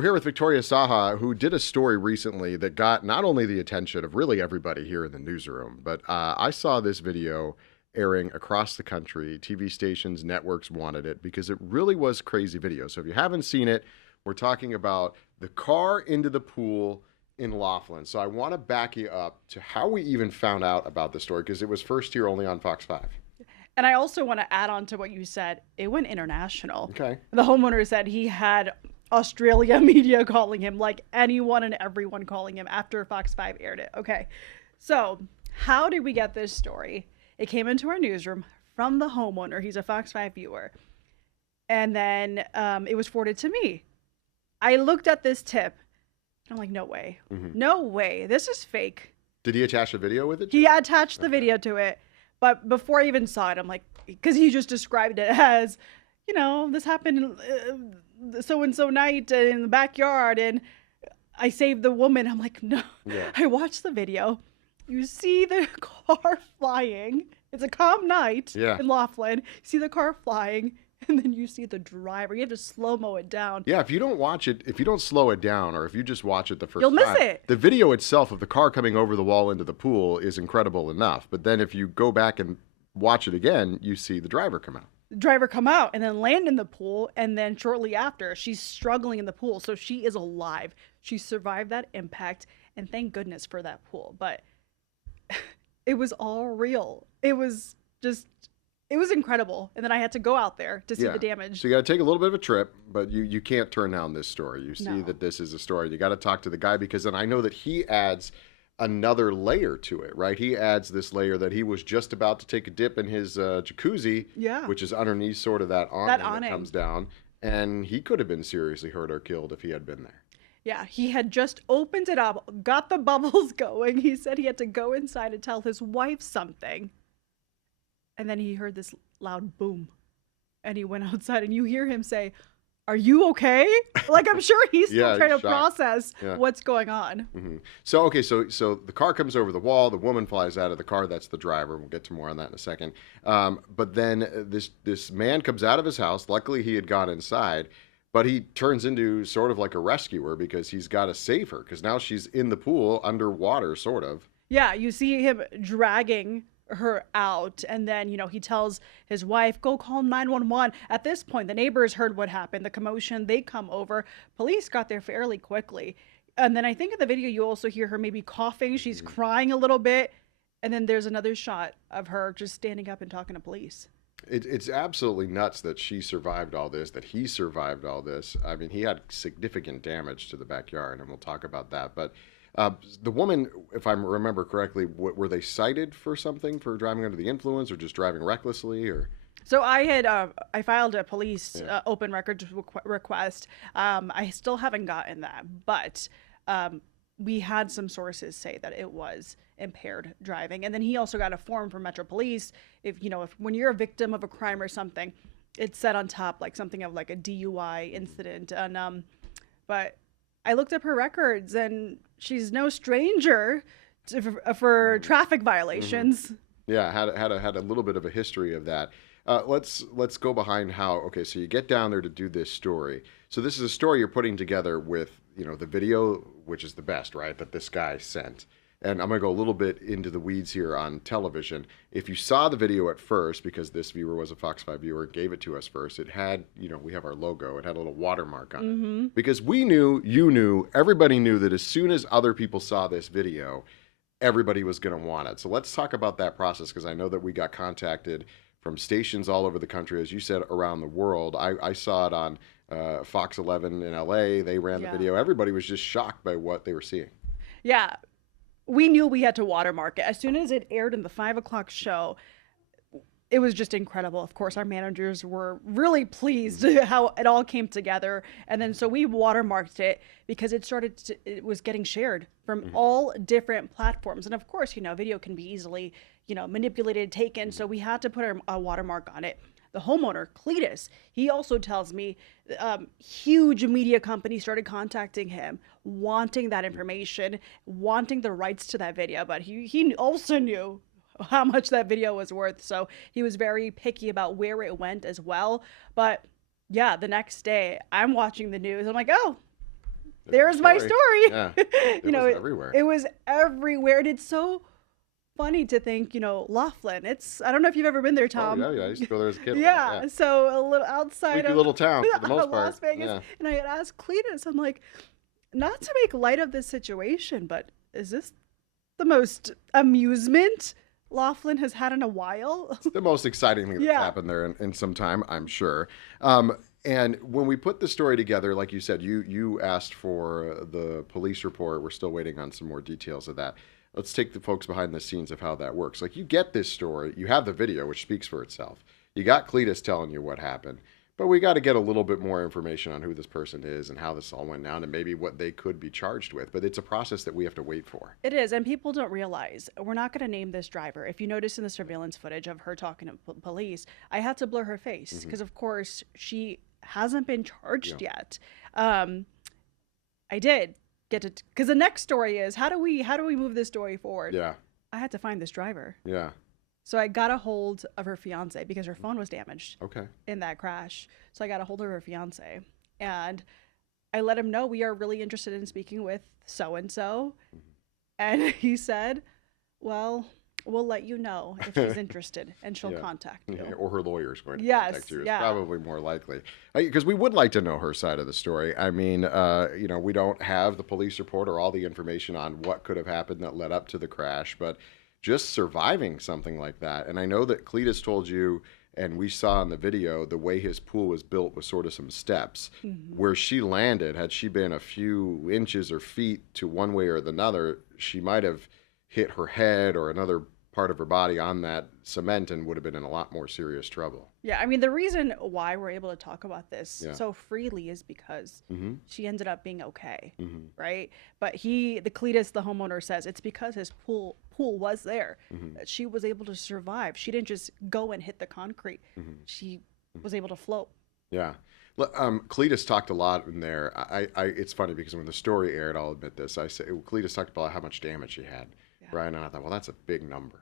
We're here with Victoria Saha, who did a story recently that got not only the attention of really everybody here in the newsroom, but I saw this video airing across the country. TV stations, networks wanted it because it really was crazy video. So if you haven't seen it, we're talking about the car into the pool in Laughlin. So I want to back you up to how we even found out about the story because it was first here only on Fox 5. And I also want to add on to what you said. It went international. Okay. The homeowner said he had Australia media calling him, like anyone and everyone calling him after Fox 5 aired it. Okay. So how did we get this story? It came into our newsroom from the homeowner. He's a Fox 5 viewer. And then it was forwarded to me. I looked at this tip. And I'm like, no way. Mm-hmm. No way. This is fake. Did he attach a video with it? He attached the video to it. But before I even saw it, I'm like, because he just described it as, you know, this happened so-and-so night in the backyard and I saved the woman. I'm like, no. Yeah. I watched the video. You see the car flying. It's a calm night in Laughlin. You see the car flying. And then you see the driver. You have to slow-mo it down. Yeah, if you don't watch it, if you don't slow it down, or if you just watch it the first time, you'll miss time, it. The video itself of the car coming over the wall into the pool is incredible enough. But then if you go back and watch it again, you see the driver come out. The driver come out and then land in the pool. And then shortly after, she's struggling in the pool. So she is alive. She survived that impact. And thank goodness for that pool. But it was all real. It was incredible. And then I had to go out there to see the damage. So you got to take a little bit of a trip, but you can't turn down this story. You see that this is a story. You got to talk to the guy because then I know that he adds another layer to it, right? He adds this layer that he was just about to take a dip in his jacuzzi, which is underneath sort of that awning that comes down. And he could have been seriously hurt or killed if he had been there. Yeah, he had just opened it up, got the bubbles going. He said he had to go inside and tell his wife something. And then he heard this loud boom. And he went outside and you hear him say, "Are you okay?" Like, I'm sure he's still trying to process what's going on. Mm-hmm. So, okay, so the car comes over the wall. The woman flies out of the car. That's the driver. We'll get to more on that in a second. But then this man comes out of his house. Luckily, he had gone inside. But he turns into sort of like a rescuer because he's got to save her because now she's in the pool underwater, sort of. Yeah, you see him dragging her out, and then he tells his wife, go call 911. At this point, the neighbors heard what happened, the commotion. They come over. Police got there fairly quickly, and then I think in the video you also hear her maybe coughing. She's crying a little bit, and then there's another shot of her just standing up and talking to police. It's absolutely nuts that she survived all this, that he survived all this. I mean, he had significant damage to the backyard, and we'll talk about that. But the woman, if I remember correctly, were they cited for something for driving under the influence or just driving recklessly? Or so I filed a police open records request. I still haven't gotten that, but we had some sources say that it was impaired driving. And then he also got a form from Metro Police. If when you're a victim of a crime or something, it's set on top like something of like a DUI incident. And but I looked up her records and she's no stranger for traffic violations. Mm-hmm. Yeah, had a little bit of a history of that. Let's go behind how. Okay, so you get down there to do this story. So this is a story you're putting together with the video, which is the best, right? That this guy sent. And I'm going to go a little bit into the weeds here on television. If you saw the video at first, because this viewer was a Fox 5 viewer, gave it to us first, it had, we have our logo. It had a little watermark on it. Because we knew, you knew, everybody knew that as soon as other people saw this video, everybody was going to want it. So let's talk about that process, because I know that we got contacted from stations all over the country, as you said, around the world. I saw it on Fox 11 in LA. They ran the video. Everybody was just shocked by what they were seeing. Yeah. We knew we had to watermark it. As soon as it aired in the 5 o'clock show, it was just incredible. Of course, our managers were really pleased how it all came together. And then so we watermarked it because it was getting shared from all different platforms. And of course, video can be easily, manipulated, taken. So we had to put a watermark on it. The homeowner, Cletus, he also tells me huge media companies started contacting him, wanting that information, wanting the rights to that video. But he also knew how much that video was worth. So he was very picky about where it went as well. But yeah, the next day I'm watching the news. I'm like, oh, there's my story. Yeah, it You know, was everywhere. it was everywhere. And it's so funny to think, Laughlin. I don't know if you've ever been there, Oh Tom. yeah, yeah. I used to go there as a kid. Yeah, so a little outside Sleepy of little town for the most part. Las Vegas. Yeah. And I had asked Cletus, I'm like, not to make light of this situation, but is this the most amusement Laughlin has had in a while? The most exciting thing that's Yeah. happened there in some time, I'm sure. And when we put the story together, like you said, you asked for the police report. We're still waiting on some more details of that. Let's take the folks behind the scenes of how that works. Like, you get this story, you have the video, which speaks for itself. You got Cletus telling you what happened, but we got to get a little bit more information on who this person is and how this all went down and maybe what they could be charged with. But it's a process that we have to wait for. It is, and people don't realize we're not going to name this driver. If you notice in the surveillance footage of her talking to police, I had to blur her face because, of course, she hasn't been charged yet. I did get to, because the next story is how do we move this story forward? Yeah. I had to find this driver. Yeah. So I got a hold of her fiance because her phone was damaged Okay. in that crash. So I got a hold of her fiance and I let him know we are really interested in speaking with so and so. And he said, well, we'll let you know if she's interested and she'll contact you. Yeah, or her lawyer is going to Yes, contact you. It's yeah. probably more likely. Because we would like to know her side of the story. I mean, we don't have the police report or all the information on what could have happened that led up to the crash, but just surviving something like that. And I know that Cletus told you, and we saw in the video, the way his pool was built was sort of some steps. Where she landed, had she been a few inches or feet to one way or the other, she might have hit her head or another part of her body on that cement and would have been in a lot more serious trouble. Yeah, I mean, the reason why we're able to talk about this so freely is because she ended up being okay, right? But the Cletus, the homeowner, says it's because his pool was there that she was able to survive. She didn't just go and hit the concrete. She was able to float. Yeah. Cletus talked a lot in there. It's funny because when the story aired, I'll admit this, Cletus talked about how much damage he had. Right, and I thought, well, that's a big number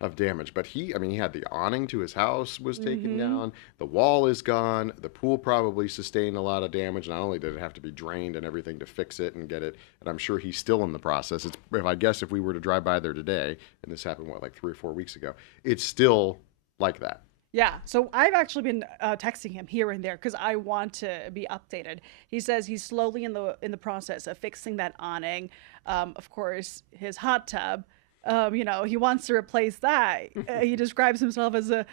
of damage. But he had the awning to his house was taken down. The wall is gone. The pool probably sustained a lot of damage. Not only did it have to be drained and everything to fix it and get it, and I'm sure he's still in the process. If we were to drive by there today, and this happened, like 3 or 4 weeks ago, it's still like that. Yeah, so I've actually been texting him here and there because I want to be updated. He says he's slowly in the process of fixing that awning. Of course, his hot tub. He wants to replace that. He describes himself as a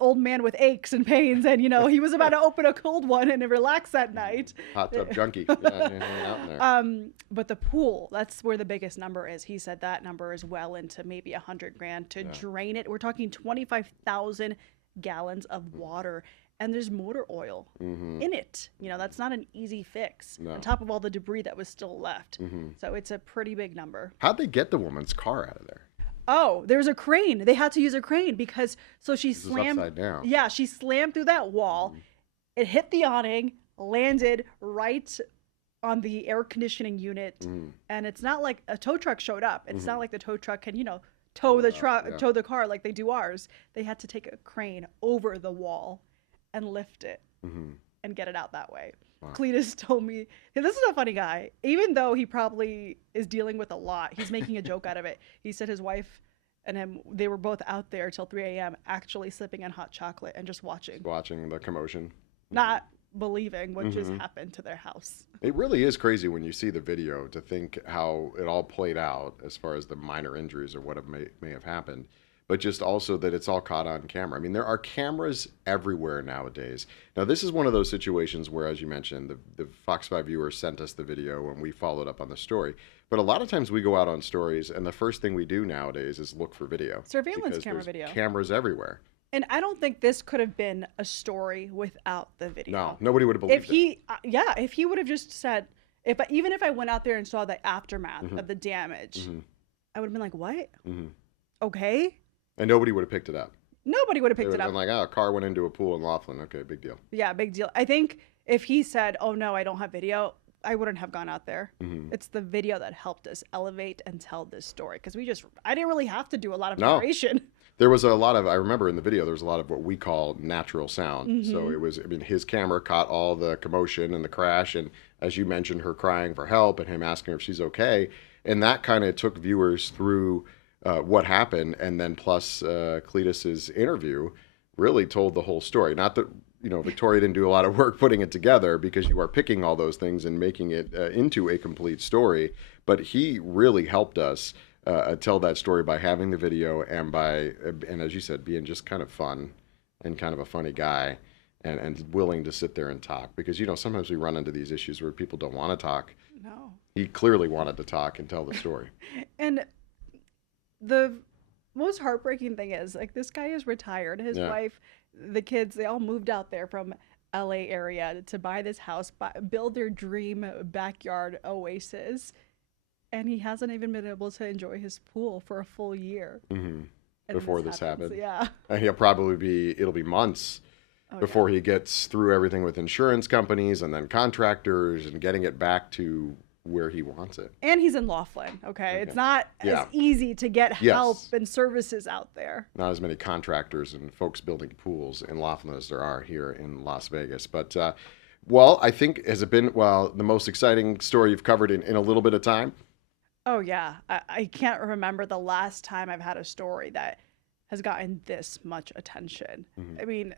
old man with aches and pains, and he was about to open a cold one and relax that night. Hot tub junkie. Yeah, hanging out in there. But the pool, that's where the biggest number is. He said that number is well into maybe $100,000 to drain it. We're talking 25,000 gallons of water, and there's motor oil in it. That's not an easy fix on top of all the debris that was still left. So it's a pretty big number. How'd they get the woman's car out of there? Oh, there's a crane. They had to use a crane because she slammed. Upside down. Yeah, she slammed through that wall. It hit the awning, landed right on the air conditioning unit, and it's not like a tow truck showed up. It's not like the tow truck can tow the car like they do ours. They had to take a crane over the wall and lift it and get it out that way. Wow. Cletus told me, this is a funny guy. Even though he probably is dealing with a lot, he's making a joke out of it. He said his wife and him, they were both out there till 3 a.m. actually sipping on hot chocolate and just watching the commotion. Not believing what just happened to their house. It really is crazy when you see the video to think how it all played out as far as the minor injuries or what may have happened, but just also that it's all caught on camera. I mean, there are cameras everywhere nowadays. Now, this is one of those situations where, as you mentioned, the Fox 5 viewer sent us the video and we followed up on the story. But a lot of times we go out on stories and the first thing we do nowadays is look for video. Surveillance camera video. Cameras everywhere. And I don't think this could have been a story without the video. No, nobody would have believed it. If he would have just said, even if I went out there and saw the aftermath of the damage, I would have been like, what? Okay. And nobody would have picked it up. Nobody would have picked it up. They would have been like, a car went into a pool in Laughlin. Okay, big deal. Yeah, big deal. I think if he said, oh no, I don't have video, I wouldn't have gone out there. It's the video that helped us elevate and tell this story because I didn't really have to do a lot of narration. There was a lot of, I remember in the video, there was a lot of what we call natural sound. So it was, I mean, his camera caught all the commotion and the crash. And as you mentioned, her crying for help and him asking her if she's okay. And that kind of took viewers through what happened. And then plus Cletus's interview really told the whole story. Not that, you know, Victoria didn't do a lot of work putting it together because you are picking all those things and making it into a complete story. But he really helped us tell that story by having the video and by, and as you said, being just kind of fun and kind of a funny guy and willing to sit there and talk. Because, you know, sometimes we run into these issues where people don't want to talk. No. He clearly wanted to talk and tell the story. And the most heartbreaking thing is, like, this guy is retired. His wife, the kids, they all moved out there from LA area to buy this house, build their dream backyard oasis. And he hasn't even been able to enjoy his pool for a full year. Before this happened. Yeah. And it'll be months before he gets through everything with insurance companies and then contractors and getting it back to where he wants it. And he's in Laughlin, okay? It's not as easy to get help and services out there. Not as many contractors and folks building pools in Laughlin as there are here in Las Vegas. But, well, I think, has it been, well, the most exciting story you've covered in a little bit of time? Oh, yeah. I can't remember the last time I've had a story that has gotten this much attention. I mean,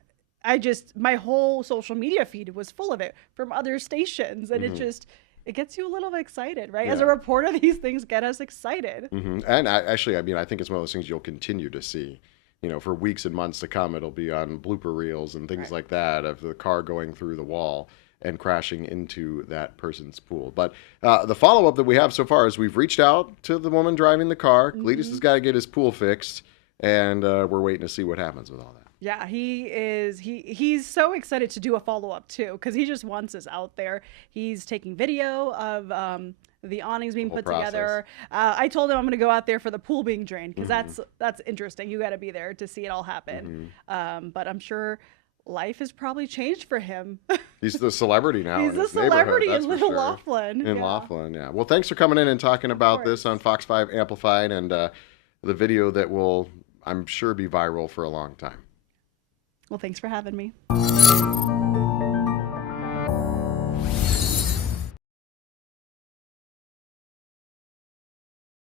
my whole social media feed was full of it from other stations. And it gets you a little bit excited, right? As a reporter, these things get us excited. And actually, I mean, I think it's one of those things you'll continue to see. You know, for weeks and months to come, it'll be on blooper reels and things like that of the car going through the wall and crashing into that person's pool. But the follow-up that we have so far is we've reached out to the woman driving the car. Cletus has got to get his pool fixed, and we're waiting to see what happens with all that. Yeah, he's so excited to do a follow-up too, because he just wants us out there. He's taking video of the awnings being put together. I told him I'm going to go out there for the pool being drained, because that's interesting. You got to be there to see it all happen. But I'm sure life has probably changed for him. He's the celebrity now. He's in the his celebrity in Little sure. Laughlin. In Laughlin, yeah. Well, thanks for coming in and talking about this on Fox 5 Amplified and the video that will, I'm sure, be viral for a long time. Well, thanks for having me.